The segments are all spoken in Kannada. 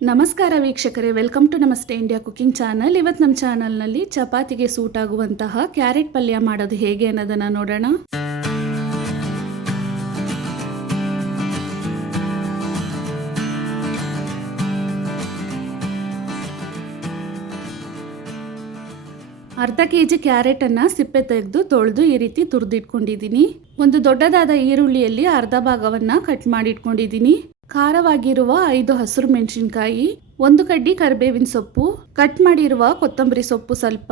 ನಮಸ್ಕಾರ ವೀಕ್ಷಕರೇ, ವೆಲ್ಕಮ್ ಟು ನಮಸ್ತೆ ಇಂಡಿಯಾ ಕುಕಿಂಗ್ ಚಾನಲ್. ಇವತ್ತು ನಮ್ಮ ಚಾನಲ್ನಲ್ಲಿ ಚಪಾತಿಗೆ ಸೂಟ್ ಆಗುವಂತಹ ಕ್ಯಾರೆಟ್ ಪಲ್ಯ ಮಾಡೋದು ಹೇಗೆ ಅನ್ನೋದನ್ನು ನೋಡೋಣ. ಅರ್ಧ ಕೆಜಿ ಕ್ಯಾರೆಟನ್ನು ಸಿಪ್ಪೆ ತೆಗೆದು ತೊಳೆದು ಈ ರೀತಿ ತುರಿದಿಟ್ಕೊಂಡಿದ್ದೀನಿ. ಒಂದು ದೊಡ್ಡದಾದ ಈರುಳ್ಳಿಯಲ್ಲಿ ಅರ್ಧ ಭಾಗವನ್ನು ಕಟ್ ಮಾಡಿ ಇಟ್ಕೊಂಡಿದ್ದೀನಿ. ಖಾರವಾಗಿರುವ 5 ಹಸಿರು ಮೆಣಸಿನಕಾಯಿ, 1 ಕಡ್ಡಿ ಕರಿಬೇವಿನ ಸೊಪ್ಪು, ಕಟ್ ಮಾಡಿರುವ ಕೊತ್ತಂಬರಿ ಸೊಪ್ಪು ಸ್ವಲ್ಪ,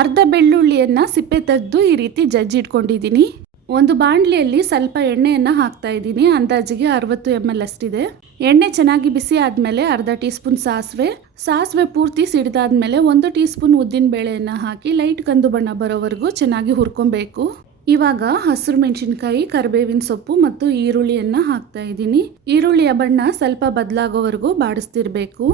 ಅರ್ಧ ಬೆಳ್ಳುಳ್ಳಿಯನ್ನು ಸಿಪ್ಪೆ ತೆಗೆದು ಈ ರೀತಿ ಜಜ್ಜಿಟ್ಕೊಂಡಿದ್ದೀನಿ. ಒಂದು ಬಾಣಲಿಯಲ್ಲಿ ಸ್ವಲ್ಪ ಎಣ್ಣೆಯನ್ನು ಹಾಕ್ತಾ ಇದ್ದೀನಿ. ಅಂದಾಜಿಗೆ 60 ml ಅಷ್ಟಿದೆ. ಎಣ್ಣೆ ಚೆನ್ನಾಗಿ ಬಿಸಿ ಆದಮೇಲೆ ಅರ್ಧ ಟೀ ಸ್ಪೂನ್ ಸಾಸಿವೆ ಪೂರ್ತಿ ಸಿಡಿದಾದ್ಮೇಲೆ 1 ಟೀ ಸ್ಪೂನ್ ಉದ್ದಿನ ಬೇಳೆಯನ್ನು ಹಾಕಿ ಲೈಟ್ ಕಂದು ಬಣ್ಣ ಬರೋವರೆಗೂ ಚೆನ್ನಾಗಿ ಹುರ್ಕೊಬೇಕು. ಇವಾಗ ಹಸಿರು ಮೆಣಸಿನಕಾಯಿ, ಕರಿಬೇವಿನ ಸೊಪ್ಪು ಮತ್ತು ಈರುಳ್ಳಿಯನ್ನು ಹಾಕ್ತಾ ಇದ್ದೀನಿ. ಈರುಳ್ಳಿಯ ಬಣ್ಣ ಸ್ವಲ್ಪ ಬದಲಾಗೋವರೆಗೂ ಬಾಡಿಸ್ತಿರ್ಬೇಕು.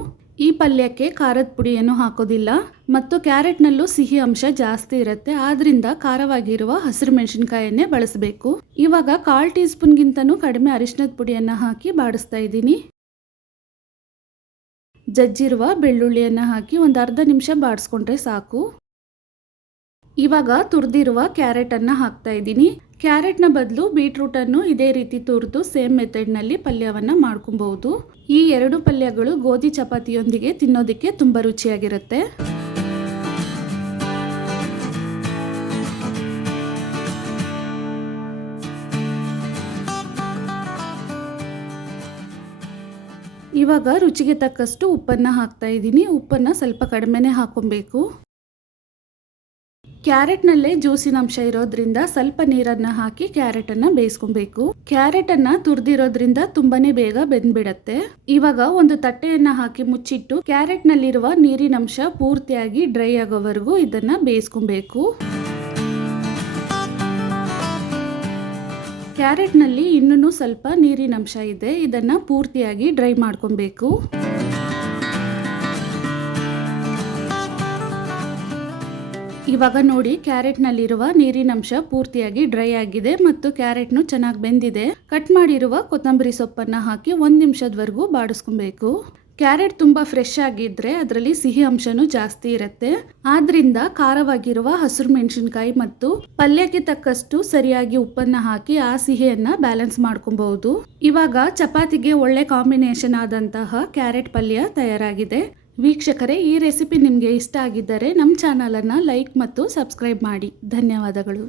ಈ ಪಲ್ಯಕ್ಕೆ ಖಾರದ ಪುಡಿಯನ್ನು ಹಾಕೋದಿಲ್ಲ ಮತ್ತು ಕ್ಯಾರೆಟ್ನಲ್ಲೂ ಸಿಹಿ ಅಂಶ ಜಾಸ್ತಿ ಇರುತ್ತೆ. ಆದ್ರಿಂದ ಖಾರವಾಗಿರುವ ಹಸಿರು ಮೆಣಸಿನಕಾಯನ್ನೇ ಬಳಸಬೇಕು. ಇವಾಗ 1/4 ಟೀ ಸ್ಪೂನ್ಗಿಂತನೂ ಕಡಿಮೆ ಅರಿಶಿನದ ಪುಡಿಯನ್ನು ಹಾಕಿ ಬಾಡಿಸ್ತಾ ಇದ್ದೀನಿ. ಜಜ್ಜಿರುವ ಬೆಳ್ಳುಳ್ಳಿಯನ್ನು ಹಾಕಿ ಒಂದು ಅರ್ಧ ನಿಮಿಷ ಬಾಡಿಸ್ಕೊಂಡ್ರೆ ಸಾಕು. ಇವಾಗ ತುರಿದಿರುವ ಕ್ಯಾರೆಟನ್ನು ಹಾಕ್ತಾ ಇದ್ದೀನಿ. ಕ್ಯಾರೆಟ್ನ ಬದಲು ಬೀಟ್ರೂಟನ್ನು ಇದೇ ರೀತಿ ತುರಿದು ಸೇಮ್ ಮೆಥಡ್ನಲ್ಲಿ ಪಲ್ಯವನ್ನು ಮಾಡ್ಕೊಬಹುದು. ಈ 2 ಪಲ್ಯಗಳು ಗೋಧಿ ಚಪಾತಿಯೊಂದಿಗೆ ತಿನ್ನೋದಕ್ಕೆ ತುಂಬ ರುಚಿಯಾಗಿರುತ್ತೆ. ಇವಾಗ ರುಚಿಗೆ ತಕ್ಕಷ್ಟು ಉಪ್ಪನ್ನು ಹಾಕ್ತಾ ಇದ್ದೀನಿ. ಉಪ್ಪನ್ನು ಸ್ವಲ್ಪ ಕಡಿಮೆನೇ ಹಾಕೊಬೇಕು. ಕ್ಯಾರೆಟ್ನಲ್ಲೇ ಜ್ಯೂಸಿನ ಅಂಶ ಇರೋದ್ರಿಂದ ಸ್ವಲ್ಪ ನೀರನ್ನು ಹಾಕಿ ಕ್ಯಾರೆಟನ್ನು ಬೇಯಿಸ್ಕೊಬೇಕು. ಕ್ಯಾರೆಟನ್ನು ತುರಿದಿರೋದ್ರಿಂದ ತುಂಬಾನೇ ಬೇಗ ಬೆಂದ್ಬಿಡತ್ತೆ. ಇವಾಗ ಒಂದು ತಟ್ಟೆಯನ್ನು ಹಾಕಿ ಮುಚ್ಚಿಟ್ಟು ಕ್ಯಾರೆಟ್ನಲ್ಲಿರುವ ನೀರಿನ ಅಂಶ ಪೂರ್ತಿಯಾಗಿ ಡ್ರೈ ಆಗೋವರೆಗೂ ಇದನ್ನ ಬೇಯಿಸ್ಕೊಬೇಕು. ಕ್ಯಾರೆಟ್ನಲ್ಲಿ ಇನ್ನೂ ಸ್ವಲ್ಪ ನೀರಿನ ಅಂಶ ಇದೆ. ಇದನ್ನ ಪೂರ್ತಿಯಾಗಿ ಡ್ರೈ ಮಾಡ್ಕೊಬೇಕು. ಇವಾಗ ನೋಡಿ, ಕ್ಯಾರೆಟ್ನಲ್ಲಿರುವ ನೀರಿನಂಶ ಪೂರ್ತಿಯಾಗಿ ಡ್ರೈ ಆಗಿದೆ ಮತ್ತು ಕ್ಯಾರೆಟ್ನು ಚೆನ್ನಾಗಿ ಬೆಂದಿದೆ. ಕಟ್ ಮಾಡಿರುವ ಕೊತ್ತಂಬರಿ ಸೊಪ್ಪನ್ನು ಹಾಕಿ 1 ನಿಮಿಷದವರೆಗೂ ಬಾಡಿಸ್ಕೊಬೇಕು. ಕ್ಯಾರೆಟ್ ತುಂಬ ಫ್ರೆಶ್ ಆಗಿದ್ರೆ ಅದರಲ್ಲಿ ಸಿಹಿ ಅಂಶನೂ ಜಾಸ್ತಿ ಇರುತ್ತೆ. ಆದ್ರಿಂದ ಖಾರವಾಗಿರುವ ಹಸಿರು ಮೆಣಸಿನಕಾಯಿ ಮತ್ತು ಪಲ್ಯಕ್ಕೆ ತಕ್ಕಷ್ಟು ಸರಿಯಾಗಿ ಉಪ್ಪನ್ನು ಹಾಕಿ ಆ ಸಿಹಿಯನ್ನ ಬ್ಯಾಲೆನ್ಸ್ ಮಾಡ್ಕೊಬಹುದು. ಇವಾಗ ಚಪಾತಿಗೆ ಒಳ್ಳೆ ಕಾಂಬಿನೇಷನ್ ಆದಂತಹ ಕ್ಯಾರೆಟ್ ಪಲ್ಯ ತಯಾರಾಗಿದೆ. ವೀಕ್ಷಕರೇ, ಈ ರೆಸಿಪಿ ನಿಮಗೆ ಇಷ್ಟ ಆಗಿದ್ದರೆ ನಮ್ಮ ಚಾನಲನ್ನು ಲೈಕ್ ಮತ್ತು ಸಬ್ಸ್ಕ್ರೈಬ್ ಮಾಡಿ. ಧನ್ಯವಾದಗಳು.